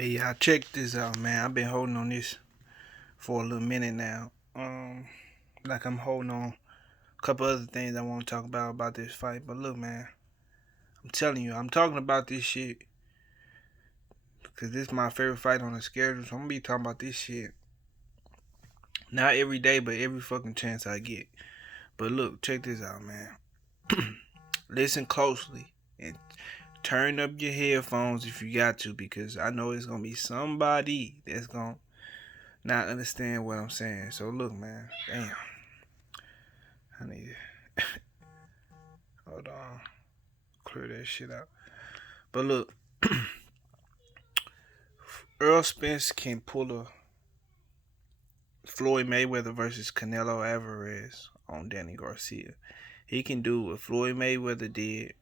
Hey y'all, check this out, man. I've been holding on this for a little minute now. Like I'm holding on a couple other things I want to talk about this fight. But look, man, I'm telling you, I'm talking about this shit because this is my favorite fight on the schedule. So I'm gonna be talking about this shit not every day, but every fucking chance I get. But look, check this out, man. Listen closely and turn up your headphones if you got to, because I know it's gonna be somebody that's gonna not understand what I'm saying. So look, man. Damn. I need to hold on. Clear that shit out. But look, Errol Spence can pull a Floyd Mayweather versus Canelo Alvarez on Danny Garcia. He can do what Floyd Mayweather did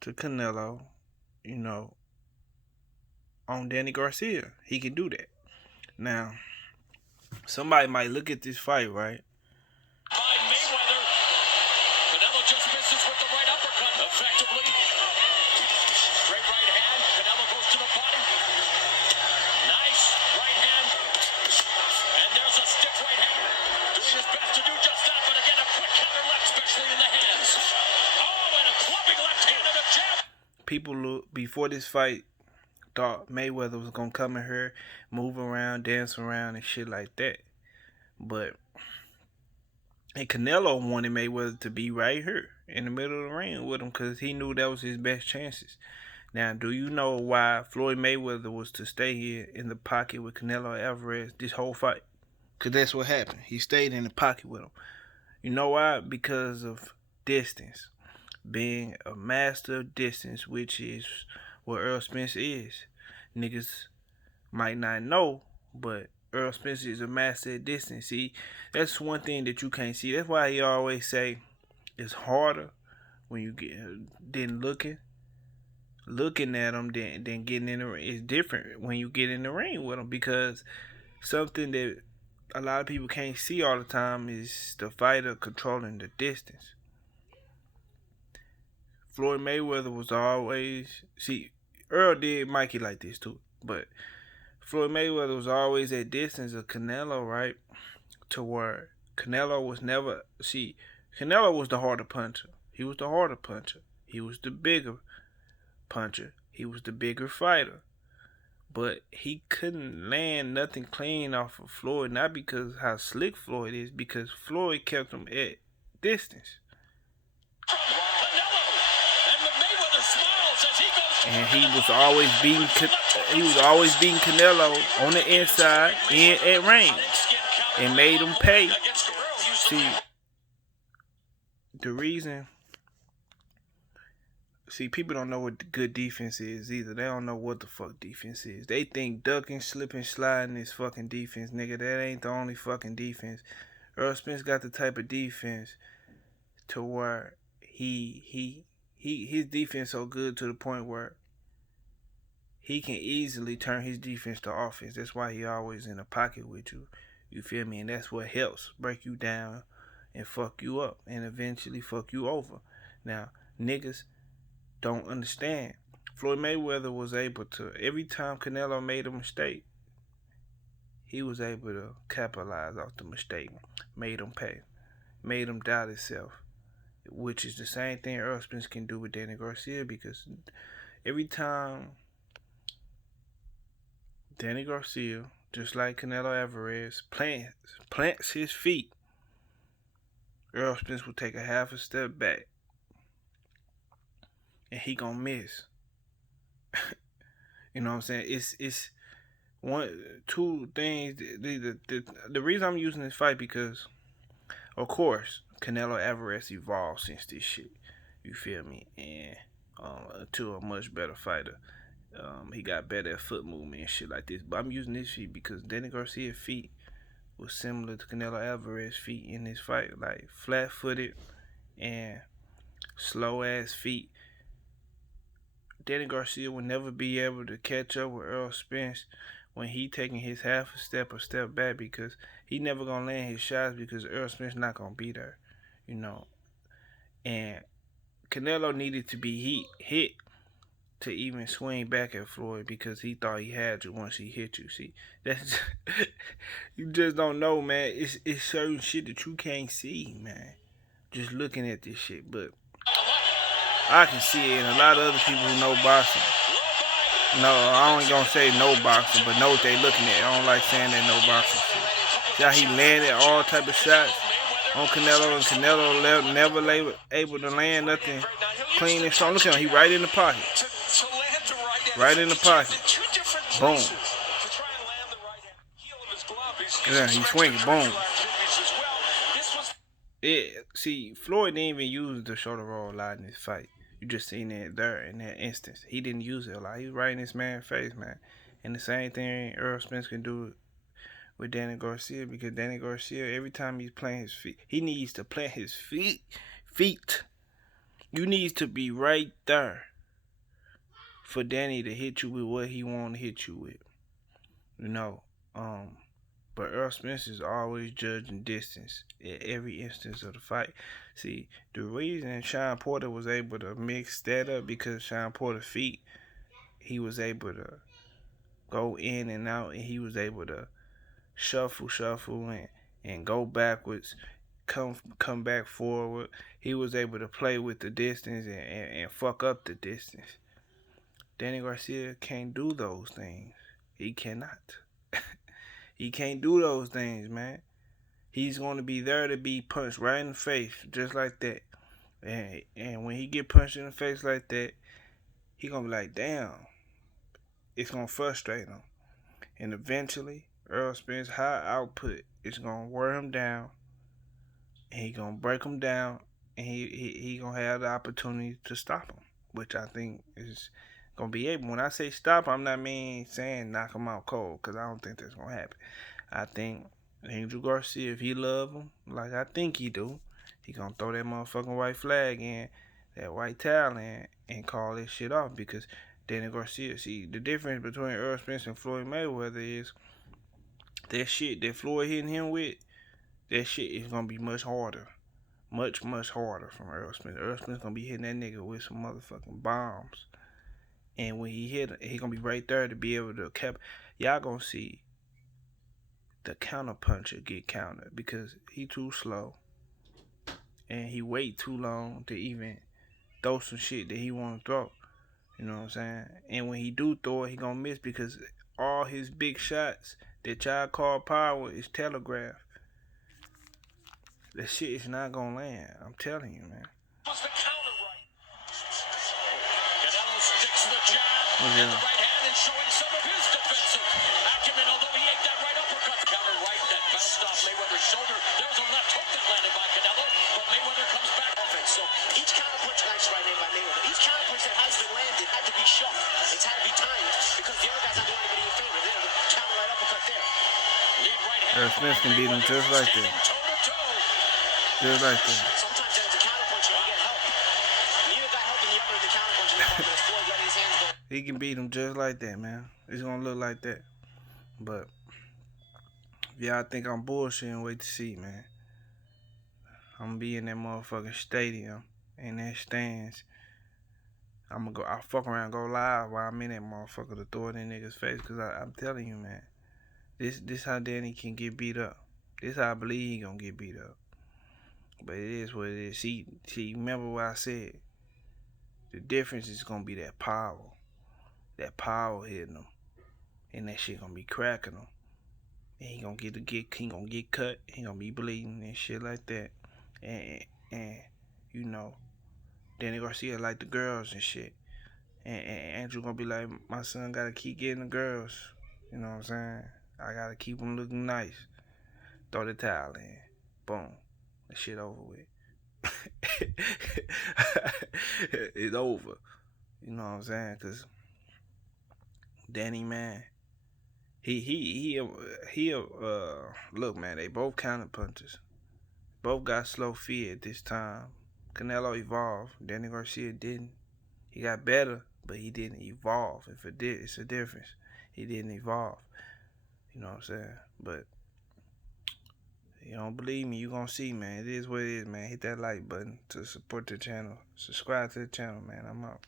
to Canelo, you know, on Danny Garcia. He can do that. Now, somebody might look at this fight, right? Mayweather. Canelo just misses with the right uppercut effectively. Straight right hand. Canelo goes to the body. Nice right hand. And there's a stiff right hand. Doing his best to do just that, but again a quick counter left, especially in the hands. Oh, and a clubbing left hand and a jab. People before this fight thought Mayweather was gonna come in here, move around, dance around, and shit like that. But Canelo wanted Mayweather to be right here in the middle of the ring with him because he knew that was his best chances. Now, do you know why Floyd Mayweather was to stay here in the pocket with Canelo Alvarez this whole fight? Because that's what happened. He stayed in the pocket with him. You know why? Because of distance. Being a master of distance, which is what Errol Spence is. Niggas might not know, but Errol Spence is a master at distance. See, that's one thing that you can't see. That's why he always say it's harder when you get than looking at them than getting in the ring. It's different when you get in the ring with them, because something that a lot of people can't see all the time is the fighter controlling the distance. Floyd Mayweather was always, see, Earl did Mikey like this too, but Floyd Mayweather was always at distance of Canelo, right? To where Canelo was never, see, Canelo was the harder puncher. He was the harder puncher. He was the bigger puncher. He was the bigger fighter. But he couldn't land nothing clean off of Floyd, not because how slick Floyd is, because Floyd kept him at distance. And he was always beating Canelo on the inside and at range, and made him pay. See, the reason, people don't know what the good defense is either. They don't know what the fuck defense is. They think ducking, slipping, sliding is fucking defense, nigga. That ain't the only fucking defense. Errol Spence got the type of defense to where his defense so good to the point where he can easily turn his defense to offense. That's why he always in the pocket with you. You feel me? And that's what helps break you down and fuck you up and eventually fuck you over. Now, niggas don't understand. Floyd Mayweather was able to, every time Canelo made a mistake, he was able to capitalize off the mistake. Made him pay. Made him doubt himself. Which is the same thing Errol Spence can do with Danny Garcia, because every time Danny Garcia, just like Canelo Alvarez, plants his feet, Errol Spence will take a half a step back, and he gonna miss. You know what I'm saying? It's two things. The reason I'm using this fight, because, of course, Canelo Alvarez evolved since this shit. You feel me? And to a much better fighter. He got better at foot movement and shit like this. But I'm using this feet because Danny Garcia's feet was similar to Canelo Alvarez's feet in this fight. Like flat-footed and slow-ass feet. Danny Garcia will never be able to catch up with Errol Spence when he taking his half a step or step back, because he never gonna land his shots because Errol Spence not gonna be there, you know. And Canelo needed to be hit to even swing back at Floyd because he thought he had you once he hit you. See, that's you just don't know, man. It's certain shit that you can't see, man. Just looking at this shit, but I can see it in a lot of other people who know boxing. No, I ain't gonna say no boxing, but know what they looking at. I don't like saying that no boxing shit. See how he landed all type of shots on Canelo, and Canelo never able to land nothing clean and strong. Look at him, he right in the pocket. Right in the pocket. Boom. Yeah, he's swinging. Boom. See, Floyd didn't even use the shoulder roll a lot in this fight. You just seen it there in that instance. He didn't use it a lot. He was right in this man's face, man. And the same thing Errol Spence can do with Danny Garcia, because Danny Garcia, every time he's playing his feet, he needs to plant his feet. You need to be right there for Danny to hit you with what he want to hit you with. You know, but Errol Spence is always judging distance at every instance of the fight. See, the reason Sean Porter was able to mix that up because Sean Porter's feet, he was able to go in and out, and he was able to shuffle, and go backwards, come back forward. He was able to play with the distance and fuck up the distance. Danny Garcia can't do those things. He cannot. He can't do those things, man. He's going to be there to be punched right in the face, just like that. And when he get punched in the face like that, he going to be like, damn. It's going to frustrate him. And eventually, Errol Spence high output is going to wear him down. And he going to break him down. And he going to have the opportunity to stop him, which I think is going to be able. When I say stop, I'm not saying knock him out cold, because I don't think that's going to happen. I think Angel Garcia, if he love him, like I think he do, he going to throw that motherfucking white flag in, that white towel in, and call this shit off, because Danny Garcia, see, the difference between Errol Spence and Floyd Mayweather is that shit that Floyd hitting him with, that shit is going to be much harder. Much, much harder from Errol Spence. Errol Spence going to be hitting that nigga with some motherfucking bombs. And when he hit him, he going to be right there to be able to y'all going to see the counter puncher get countered because he too slow. And he wait too long to even throw some shit that he want to throw. You know what I'm saying? And when he do throw it, he going to miss because all his big shots that y'all call power is telegraphed. That shit is not going to land. I'm telling you, man. Was the counter right? Canelo sticks the jab in the right hand and showing some of his defensive acumen, although he ate that right uppercut. Counter right that bounced off Mayweather's shoulder. There was a left hook that landed by Canelo, but Mayweather comes back. So each counter punch, nice right hand by Mayweather. Each counter punch that has been landed had to be sharp. It's had to be timed because the other guys are doing anybody a favor. They're the counter right uppercut there. Lead right hand. Errol Spence can beat him just like that. Just like that. Sometimes there's a counter punch, you can get help. Neither guy helping the other in the counter punch department as Floyd letting his hands go. He can beat him just like that, man. It's gonna look like that. But if y'all think I'm bullshitting, wait to see, man. I'm gonna be in that motherfucking stadium, in that stands. I'll fuck around, go live while I'm in that motherfucker to throw it in niggas' face, because I'm telling you, man. This how Danny can get beat up. This how I believe he gonna get beat up. But it is what it is. See, remember what I said. The difference is gonna be that power. That power hitting him. And that shit gonna be cracking him. And he gonna get cut. He gonna be bleeding and shit like that. And you know, Danny Garcia like the girls and shit. And Andrew gonna be like, my son gotta keep getting the girls. You know what I'm saying? I gotta keep him looking nice. Throw the towel in. Boom. That shit over with. It's over. You know what I'm saying? Cause Danny, man, he look, man, they both counter punches. Both got slow feet at this time. Canelo evolved. Danny Garcia didn't. He got better, but he didn't evolve. If it did, it's a difference. He didn't evolve. You know what I'm saying? But you don't believe me, you gonna see, man. It is what it is, man. Hit that like button to support the channel. Subscribe to the channel, man. I'm out.